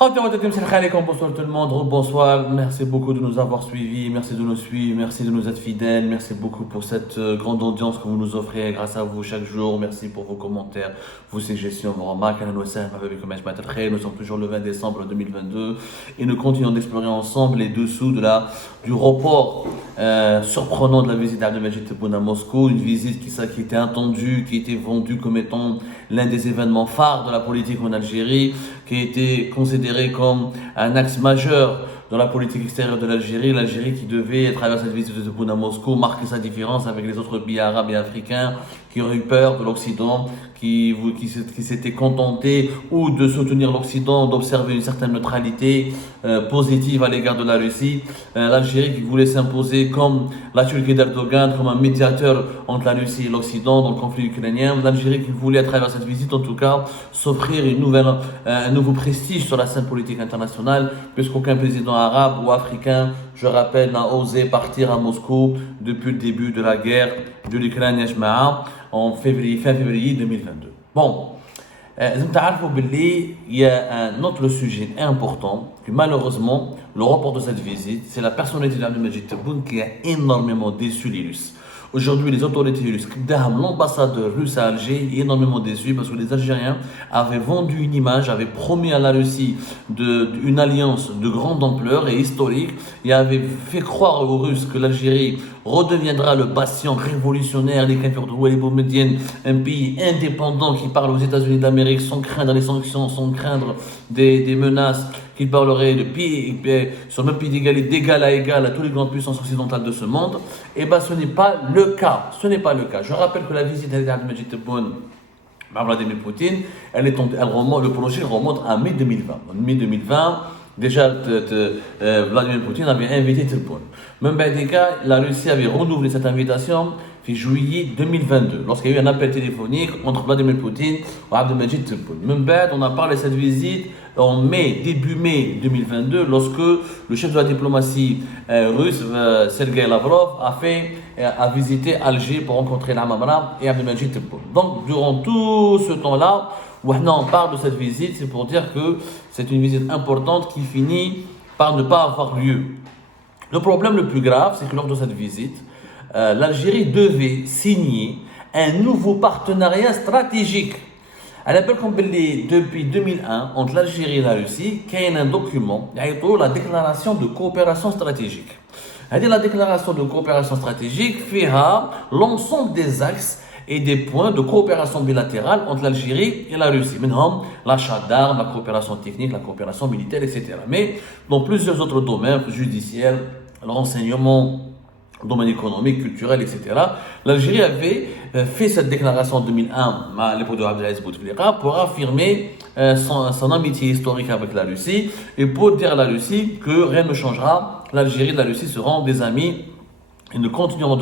Bonsoir tout le monde, bonsoir, merci beaucoup de nous avoir suivis, merci de nous suivre, merci de nous être fidèles, merci beaucoup pour cette grande audience que vous nous offrez grâce à vous chaque jour, merci pour vos commentaires, vos suggestions, vos remarques. Nous sommes toujours le 20 décembre 2022 et nous continuons d'explorer ensemble les dessous du report surprenant de la visite d'Abdelmajid Tebboune à Moscou, une visite qui était attendue, qui était vendue comme étant l'un des événements phares de la politique en Algérie, qui a été considéré comme un axe majeur dans la politique extérieure de l'Algérie. L'Algérie qui devait, à travers cette visite de Tebboune à Moscou, marquer sa différence avec les autres pays arabes et africains qui ont eu peur de l'Occident, qui s'étaient contentés ou de soutenir l'Occident, d'observer une certaine neutralité positive à l'égard de la Russie. L'Algérie qui voulait s'imposer comme la Turquie d'Erdogan, comme un médiateur entre la Russie et l'Occident dans le conflit ukrainien. L'Algérie qui voulait, à travers cette visite en tout cas, s'offrir un nouveau prestige sur la scène politique internationale, puisqu'aucun président arabe ou africain, je rappelle, n'a osé partir à Moscou depuis le début de la guerre de l'Ukraine en fin février 2022. Bon, il y a un autre sujet important que malheureusement, le report de cette visite, c'est la personnalité d'Abdelmajid Tebboune qui a énormément déçu les Russes. Aujourd'hui, les autorités russes, l'ambassadeur russe à Alger est énormément déçu parce que les Algériens avaient vendu une image, avaient promis à la Russie une alliance de grande ampleur et historique et avaient fait croire aux Russes que l'Algérie redeviendra le bastion révolutionnaire des Médiennes, un pays indépendant qui parle aux États-Unis d'Amérique sans craindre les sanctions, sans craindre des menaces, qui parlerait sur le même pied d'égalité, d'égal à égal à toutes les grandes puissances occidentales de ce monde. Et bien ce n'est pas le cas. Ce n'est pas le cas. Je rappelle que la visite d'Abdelmajid Tebboune par Vladimir Poutine, le projet remonte à mai 2020. En mai 2020, déjà Vladimir Poutine avait invité Tebboune. Même la Russie avait renouvelé cette invitation en juillet 2022, lorsqu'il y a eu un appel téléphonique entre Vladimir Poutine et Abdelmajid Tebboune. Même on a parlé de cette visite en début mai 2022, lorsque le chef de la diplomatie russe, Sergei Lavrov, a visité Alger pour rencontrer l'Amamra et Abdelmajid Tebboune. Donc, durant tout ce temps-là, où on parle de cette visite, c'est pour dire que c'est une visite importante qui finit par ne pas avoir lieu. Le problème le plus grave, c'est que lors de cette visite, l'Algérie devait signer un nouveau partenariat stratégique. Elle appelle comme depuis 2001 entre l'Algérie et la Russie, qu'il y a un document, la déclaration de coopération stratégique. La déclaration de coopération stratégique fait l'ensemble des axes et des points de coopération bilatérale entre l'Algérie et la Russie. Maintenant, l'achat d'armes, la coopération technique, la coopération militaire, etc. Mais dans plusieurs autres domaines, judiciaires, le renseignement, domaine économique, culturel, etc. L'Algérie avait fait cette déclaration en 2001 à l'époque de Abdelaziz Bouteflika pour affirmer son amitié historique avec la Russie et pour dire à la Russie que rien ne changera. L'Algérie et la Russie seront des amis et nous continuerons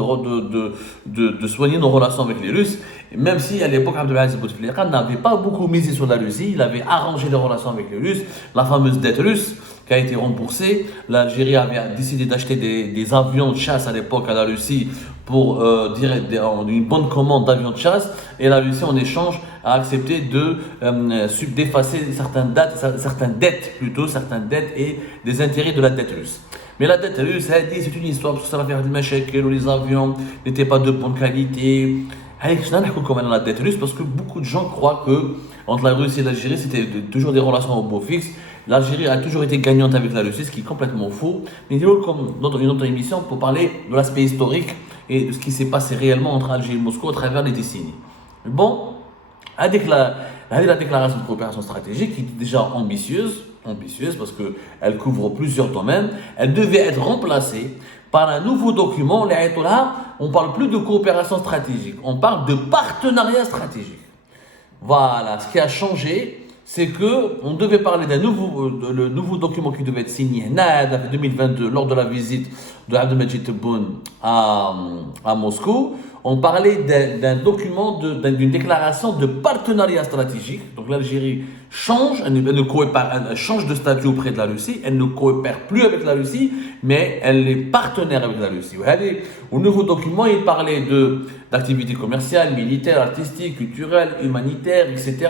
de soigner nos relations avec les Russes, même si à l'époque Abdelaziz Bouteflika n'avait pas beaucoup misé sur la Russie, il avait arrangé les relations avec les Russes, la fameuse dette russe qui a été remboursée. L'Algérie avait décidé d'acheter des avions de chasse à l'époque à la Russie pour une bonne commande d'avions de chasse, et la Russie en échange a accepté d'effacer certaines dettes et des intérêts de la dette russe. Mais la dette russe, c'est une histoire parce que ça va faire des machèques, où les avions n'étaient pas de bonne qualité. Je ne la dette russe parce que beaucoup de gens croient que entre la Russie et l'Algérie, c'était toujours des relations au beau fixe. L'Algérie a toujours été gagnante avec la Russie, ce qui est complètement faux. Mais comme dans une autre émission pour parler de l'aspect historique et de ce qui s'est passé réellement entre Alger et Moscou à travers les décennies. Bon, la déclaration de coopération stratégique qui est déjà ambitieuse parce qu'elle couvre plusieurs domaines, elle devait être remplacée par un nouveau document. On ne parle plus de coopération stratégique, on parle de partenariat stratégique. Voilà, ce qui a changé, c'est qu'on devait parler le nouveau document qui devait être signé en 2022 lors de la visite de Abdelmajid Tebboune à Moscou. On parlait d'un document, d'une déclaration de partenariat stratégique. Donc l'Algérie change de statut auprès de la Russie. Elle ne coopère plus avec la Russie, mais elle est partenaire avec la Russie. Au nouveau document, il parlait d'activités commerciales, militaires, artistiques, culturelles, humanitaires, etc.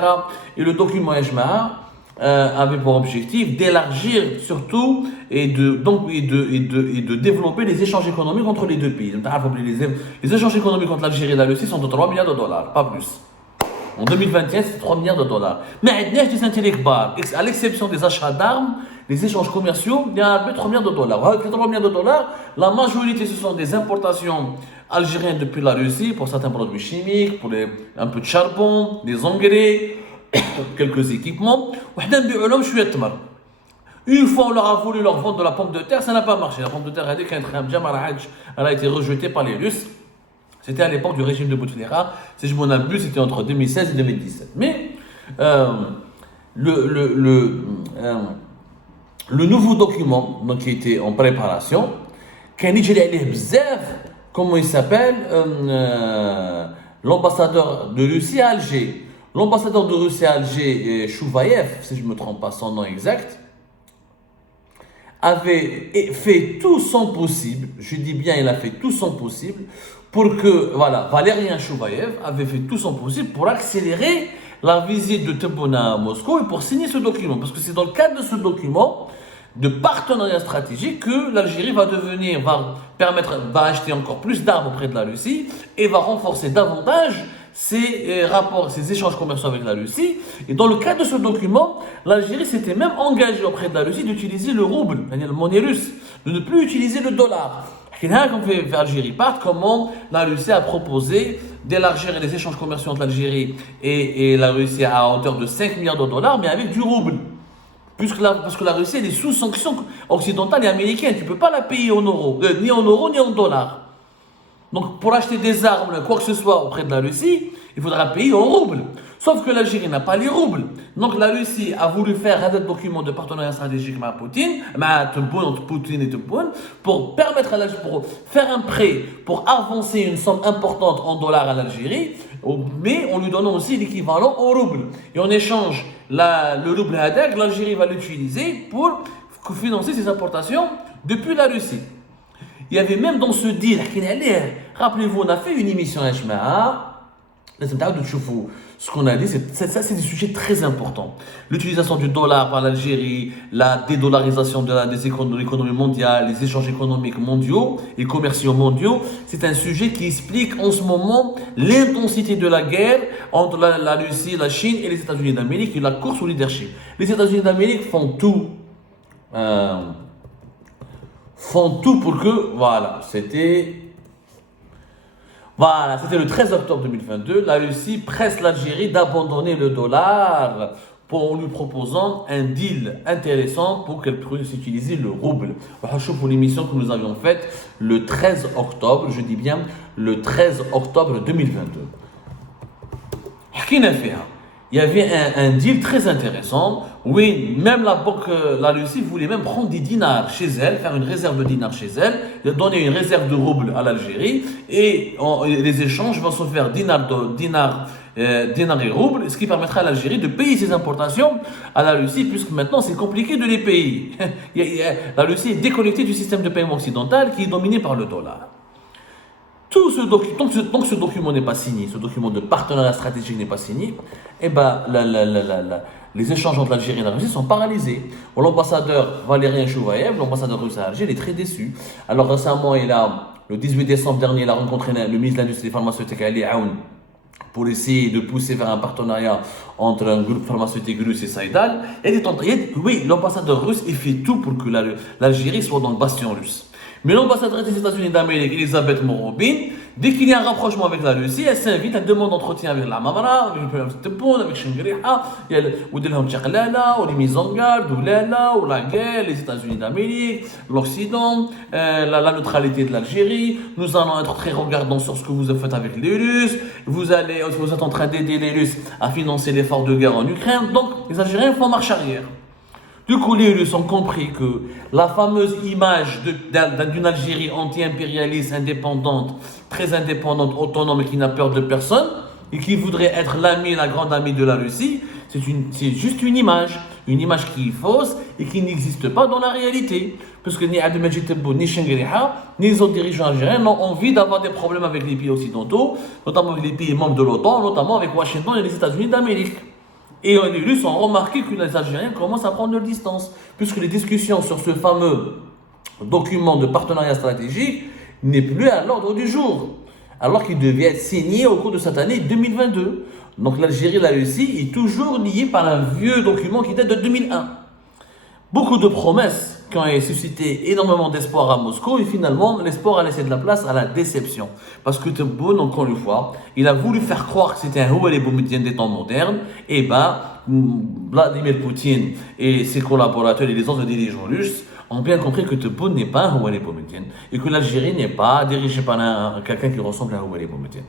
Et le document Ejmaa avait pour objectif d'élargir surtout et de développer les échanges économiques entre les deux pays. Les échanges économiques entre l'Algérie et la Russie sont de 3 milliards de dollars, pas plus. En 2021, c'est 3 milliards de dollars. Mais des intérêts كبار, à l'exception des achats d'armes, les échanges commerciaux, il y a 3 milliards de dollars. Avec les 3 milliards de dollars, la majorité, ce sont des importations algériennes depuis la Russie pour certains produits chimiques, pour un peu de charbon, des engrais, quelques équipements. Une fois, on leur a voulu leur vendre de la pomme de terre, ça n'a pas marché. La pomme de terre, elle a été rejetée par les Russes. C'était à l'époque du régime de Bouteflika. Si je m'en abuse, c'était entre 2016 et 2017. Mais le nouveau document donc, qui était en préparation, comment il s'appelle, l'ambassadeur de Russie à Alger. L'ambassadeur de Russie à Alger, Chouvaïev, si je ne me trompe pas son nom exact, avait fait tout son possible, je dis bien il a fait tout son possible, pour que, voilà, Valérien Chouvaïev avait fait tout son possible pour accélérer la visite de Tebboune à Moscou et pour signer ce document. Parce que c'est dans le cadre de ce document de partenariat stratégique que l'Algérie va acheter encore plus d'armes auprès de la Russie et va renforcer davantage ses rapports, ses échanges commerciaux avec la Russie. Et dans le cadre de ce document, l'Algérie s'était même engagée auprès de la Russie d'utiliser le rouble, c'est-à-dire le monnaie russe, de ne plus utiliser le dollar. Quand fait Algérie part, comment la Russie a proposé d'élargir les échanges commerciaux entre l'Algérie et la Russie à hauteur de 5 milliards de dollars, mais avec du rouble. Parce que la Russie elle est sous sanctions occidentales et américaines. Tu ne peux pas la payer en euros, ni en euros ni en dollars. Donc pour acheter des armes, quoi que ce soit auprès de la Russie, il faudra payer en roubles. Sauf que l'Algérie n'a pas les roubles. Donc la Russie a voulu faire un document de partenariat stratégique avec Poutine, entre Poutine et Tebboune, pour permettre à l'Algérie, pour faire un prêt, pour avancer une somme importante en dollars à l'Algérie, mais en lui donnant aussi l'équivalent en roubles. Et en échange, le rouble Hadak, l'Algérie va l'utiliser pour financer ses importations depuis la Russie. Il y avait même dans ce deal, rappelez-vous, on a fait une émission à Jma'a. Ce qu'on a dit, c'est des sujets très importants. L'utilisation du dollar par l'Algérie, la dédollarisation de l'économie mondiale, les échanges économiques mondiaux et commerciaux mondiaux, c'est un sujet qui explique en ce moment l'intensité de la guerre entre la Russie, la Chine et les États-Unis d'Amérique et la course au leadership. Les États-Unis d'Amérique font tout pour que, c'était le 13 octobre 2022, la Russie presse l'Algérie d'abandonner le dollar en lui proposant un deal intéressant pour qu'elle puisse utiliser le rouble. Pour l'émission que nous avions faite le 13 octobre, je dis bien le 13 octobre 2022. Il y avait un deal très intéressant. Oui, même la Russie voulait même prendre des dinars chez elle, faire une réserve de dinars chez elle, donner une réserve de roubles à l'Algérie, et les échanges vont se faire dinars et roubles, ce qui permettra à l'Algérie de payer ses importations à la Russie, puisque maintenant c'est compliqué de les payer. La Russie est déconnectée du système de paiement occidental qui est dominé par le dollar. Tant que ce document n'est pas signé, ce document de partenariat stratégique n'est pas signé, les échanges entre l'Algérie et la Russie sont paralysés. L'ambassadeur Valérien Chouvaïev, l'ambassadeur russe à Alger, il est très déçu. Alors récemment, le 18 décembre dernier, il a rencontré le ministre de l'Industrie pharmaceutique Ali Aoun pour essayer de pousser vers un partenariat entre un groupe pharmaceutique russe et Saïdal. Oui, l'ambassadeur russe, il fait tout pour que l'Algérie soit dans le bastion russe. Mais l'ambassadrice des États-Unis d'Amérique, Elisabeth Morobin, dès qu'il y a un rapprochement avec la Russie, elle s'invite, elle demande entretien avec la Mamara, avec le Tebboune, avec Shingriha, ou les mises en garde, ou la guerre, les États-Unis d'Amérique, l'Occident, la neutralité de l'Algérie. Nous allons être très regardants sur ce que vous faites avec les Russes. Vous êtes en train d'aider les Russes à financer l'effort de guerre en Ukraine. Donc, les Algériens font marche arrière. Du coup, les Russes ont compris que la fameuse image d'une Algérie anti-impérialiste, indépendante, très indépendante, autonome et qui n'a peur de personne, et qui voudrait être la grande amie de la Russie, c'est juste une image qui est fausse et qui n'existe pas dans la réalité. Parce que ni Abdelmadjid Tebboune, ni Shingriha, ni les autres dirigeants algériens n'ont envie d'avoir des problèmes avec les pays occidentaux, notamment avec les pays membres de l'OTAN, notamment avec Washington et les États-Unis d'Amérique. Et les Russes ont remarqué que les Algériens commencent à prendre leur distance, puisque les discussions sur ce fameux document de partenariat stratégique n'est plus à l'ordre du jour, alors qu'il devait être signé au cours de cette année 2022. Donc l'Algérie et la Russie est toujours liée par un vieux document qui date de 2001. Beaucoup de promesses qui ont suscité énormément d'espoir à Moscou et finalement l'espoir a laissé de la place à la déception. Parce que Tebboune, encore une fois, il a voulu faire croire que c'était un Houari Boumediene des temps modernes. Et Vladimir Poutine et ses collaborateurs et les autres dirigeants russes ont bien compris que Tebboune n'est pas un Houari Boumediene et que l'Algérie n'est pas dirigée par quelqu'un qui ressemble à un Houari Boumediene.